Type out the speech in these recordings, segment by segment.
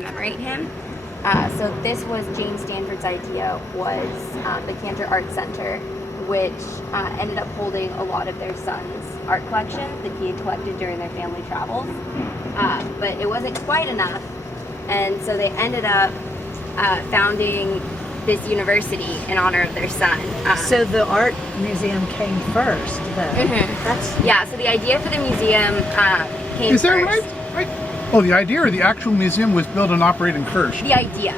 commemorate him. So this was James Stanford's idea, was the Cantor Art Center, which ended up holding a lot of their son's art collections that he had collected during their family travels. But it wasn't quite enough, and so they ended up founding this university in honor of their son. So the art museum came first, though. Yeah, so the idea for the museum came Is that first. right? Oh, the idea or the actual museum was built and operated first? The idea.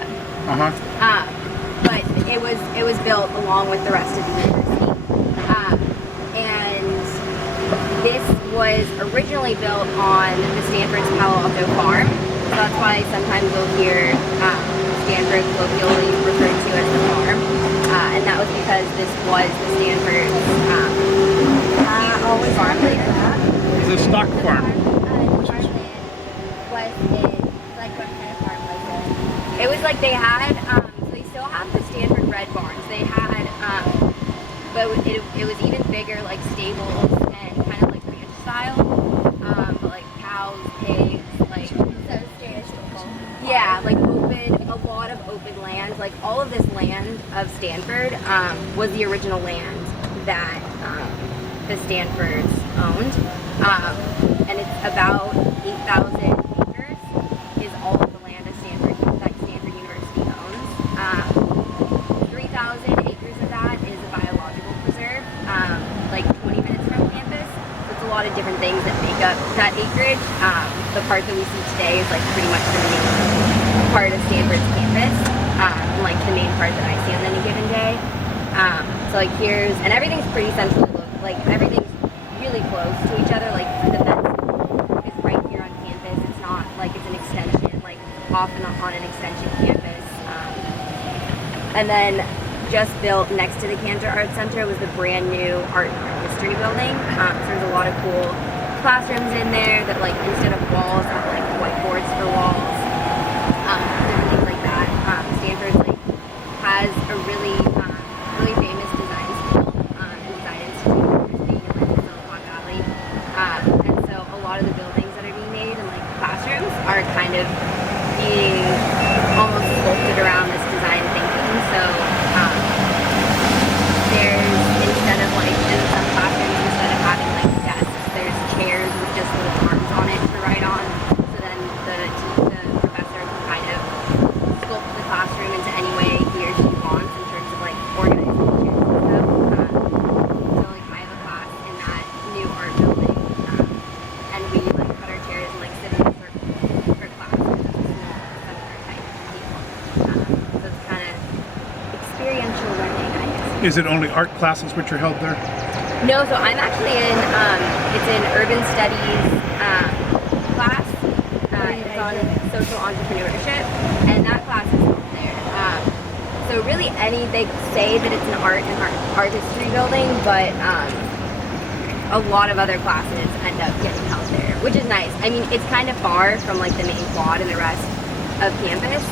But it was built along with the rest of the university. And this was originally built on the Stanford's PALO farm. So that's why sometimes you'll hear Stanford colloquially referred to as the farm. And that was because this was the Stanford's huge farmland. It's a stock farm. It was like they had, so they still have the Stanford Red Barns. They had, but it was even bigger, like stables and kind of like ranch style, but like cows, pigs, like so stereotypical. Yeah, like open, a lot of open land. Like all of this land of Stanford was the original land that the Stanfords owned, and it's about 8,000 acres is all of the land of Stanford that Stanford University owns. 3,000 acres of that is a biological preserve, like 20 minutes from campus. So it's a lot of different things that make up that acreage. The part that we see today is like pretty much the main part of Stanford's campus, like the main part that I see on any given day. So like here's, and everything's pretty centrally located, like everything's really close to each other. Like the med school is right here on campus. It's not like it's an extension, like off and on an extension campus. And then just built next to the Cantor Art Center was the brand new art and history building. So there's a lot of cool classrooms in there that like instead of walls have like whiteboards for walls, different things like that. Stanford like has a really really famous design school and design institute, being in like Silicon Valley. And so a lot of the buildings that are being made and like classrooms are kind of being almost sculpted around this design thinking. So there's, instead of like in some classrooms, instead of having like desks, there's chairs with just little arms on it to write on. So then the professor can kind of sculpt the classroom into any way he or she wants in terms of like organizing the chairs and stuff. So like I have a class in that new art building, and we like cut our chairs and like sit in a circle for class. It's a small seminar type table. So it's kind of experiential learning, I guess. Is it only art classes which are held there? No, so I'm actually in, it's an urban studies class. It's on social entrepreneurship, and that class is held there. So really they say that it's an art and art history building, but a lot of other classes end up getting held there, which is nice. I mean, it's kind of far from like the main quad and the rest of campus,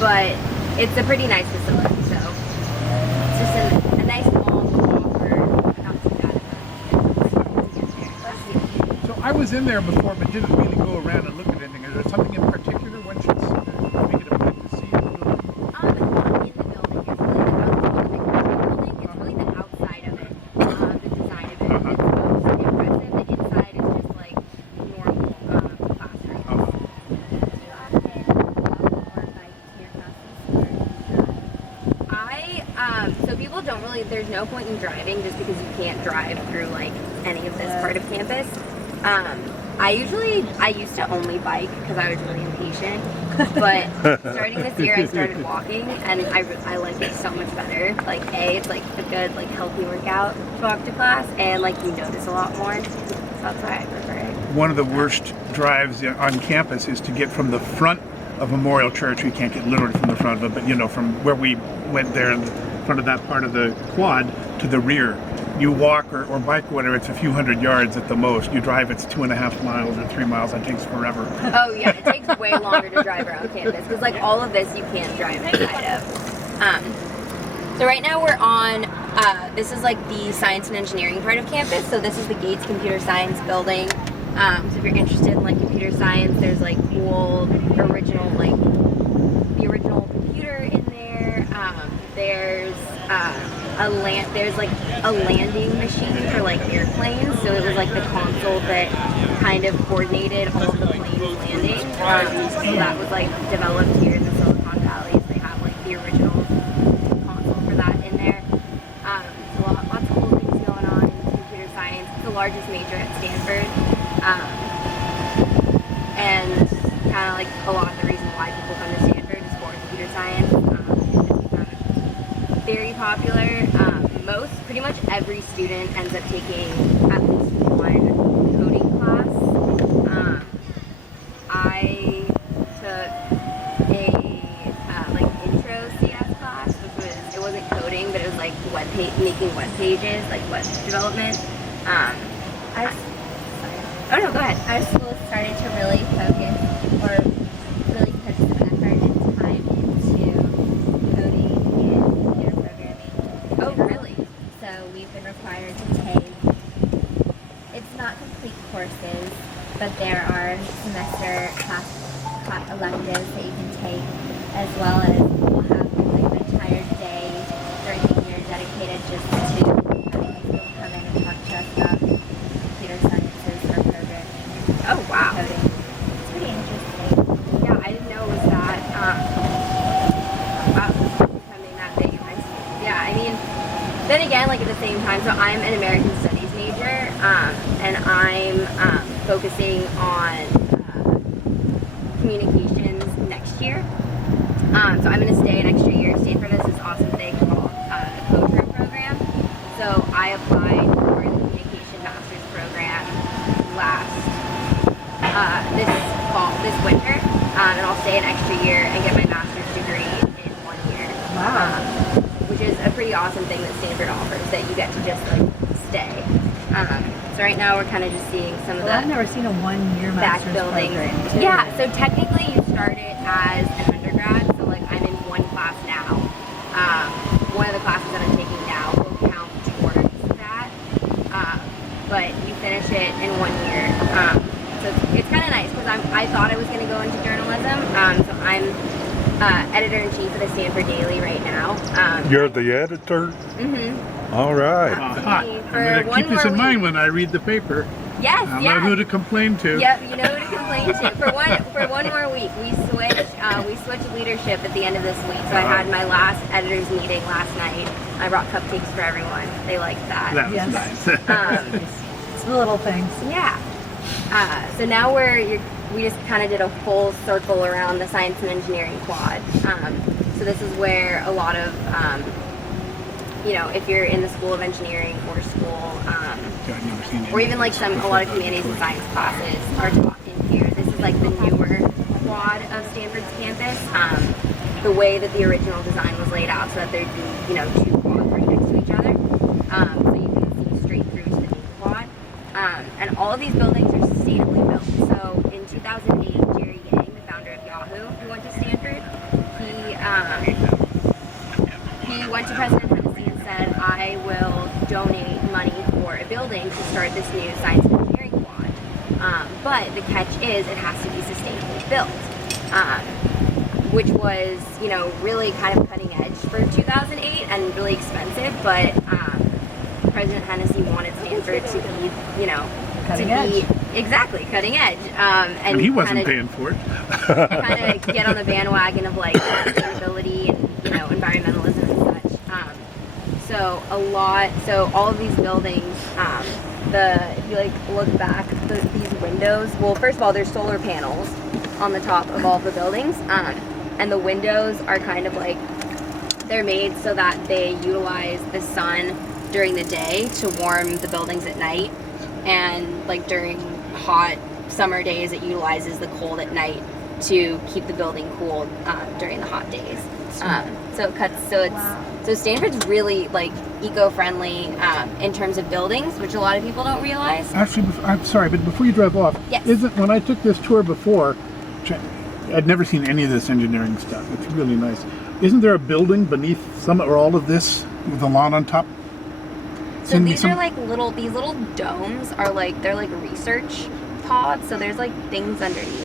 but it's a pretty nice facility, so it's just a nice long walk for not too bad of a to get there. So I was in there before but didn't really go around and look at anything. Is there something in particular one should make it a point to see? Not in the building, it's really the outside of it, the design of it. It's most impressive. The inside is just like normal classrooms. So people don't really, there's no point in driving just because you can't drive through like any of this part of campus. I used to only bike because I was really impatient, but starting this year I started walking, and I like it so much better. Like it's like a good like healthy workout to walk to class, and like you notice a lot more, so that's why I prefer it. One of the worst drives on campus is to get from the front of Memorial Church. We can't get literally from the front of it, but you know, from where we went there in front of that part of the quad to the rear. You walk or bike, whatever, it's a few hundred yards at the most. You drive, it's 2.5 miles or 3 miles. It takes forever. Oh yeah, it takes way longer to drive around campus because like all of this you can't drive inside of. So right now we're on, this is like the science and engineering part of campus. So this is the Gates Computer Science building. So if you're interested in like computer science, there's like cool original like the original computer in there. There's there's like a landing machine for like airplanes. So it was like the console that kind of coordinated all of the planes landing. So that was like developed here in the Silicon Valley. So they have like the original console for that in there. So lots of cool things going on in computer science. It's the largest major at Stanford. And kind of like a lot of the reason why people come to Stanford is for computer science. It's very popular. Pretty much every student ends up taking at least one coding class. I took a like intro CS class, which it wasn't coding, but it was like making web pages, like web development. Sorry. Oh no, go ahead. Our school started to really focus or really put some effort and time into coding and computer programming. Oh, really? So we've been required to take, it's not complete courses, but there are semester class electives that you can take, as well as we'll have like an entire day during the year dedicated just to having people come in and talk to us about computer sciences or programming. Oh, wow. Coding. It's pretty interesting. Yeah, I didn't know it was that. Wow, becoming that big in my school. Yeah, I mean, then again, like at the same time, so I'm an American Studies major, and I'm focusing on communications next year. So I'm going to stay an extra year. Stanford has this awesome thing called the CoTro program. So I applied for the communication master's program this winter, and I'll stay an extra year and get my master's degree in 1 year. Wow. Which is a pretty awesome thing that Stanford offers, that you get to just like stay. So right now we're kind of just seeing some of Well, I've the never seen a 1 year back master's buildings. program. too. Yeah, so technically you started as an undergrad, so like I'm in one class now. One of the classes that I'm taking now will count towards that, but you finish it in 1 year. So it's kind of nice because I thought I was going to go into journalism, so I'm editor-in-chief of the Stanford Daily right now. You're the editor? Mm-hmm. All right. Aha. I'm For going to one keep this more in mind week. when I read the paper. Yes, I yeah. know who to complain to. Yep, you know who to complain to. For one more week, we switched leadership at the end of this week. So I had my last editors meeting last night. I brought cupcakes for everyone. They liked that. That was Yes. nice. It's the little things. Yeah. So now we just kind of did a full circle around the science and engineering quad. So this is where a lot of, if you're in the School of Engineering or school, I've never seen or even like a lot of humanities and science classes are taught in here. This is like the newer quad of Stanford's campus. The way that the original design was laid out, so that there'd be, 2 quads right next to each other. So you can see straight through to the main quad. And all of these buildings are sustainably built. So in 2008, Jerry Yang, the founder of Yahoo, who went to Stanford, he went to President Hennessy and said, I will donate money for a building to start this new science and engineering quad. But the catch is it has to be sustainably built, which was, really kind of cutting edge for 2008 and really expensive. But President Hennessy wanted Stanford to be, Cutting edge. Exactly, cutting edge. And he wasn't paying for it. Kind of get on the bandwagon of like sustainability and environmentalism and such. So all of these buildings, if you look back, these windows. Well, first of all, there's solar panels on the top of all the buildings, and the windows are kind of like they're made so that they utilize the sun during the day to warm the buildings at night, and like during hot summer days, it utilizes the cold at night to keep the building cool during the hot days. So Stanford's really like eco-friendly in terms of buildings, which a lot of people don't realize. Actually, I'm sorry, but before you drive off, Yes. when I took this tour before, I'd never seen any of this engineering stuff. It's really nice. Isn't there a building beneath some or all of this with a lawn on top? So these are like these little domes are like, they're like research pods, so there's like things underneath.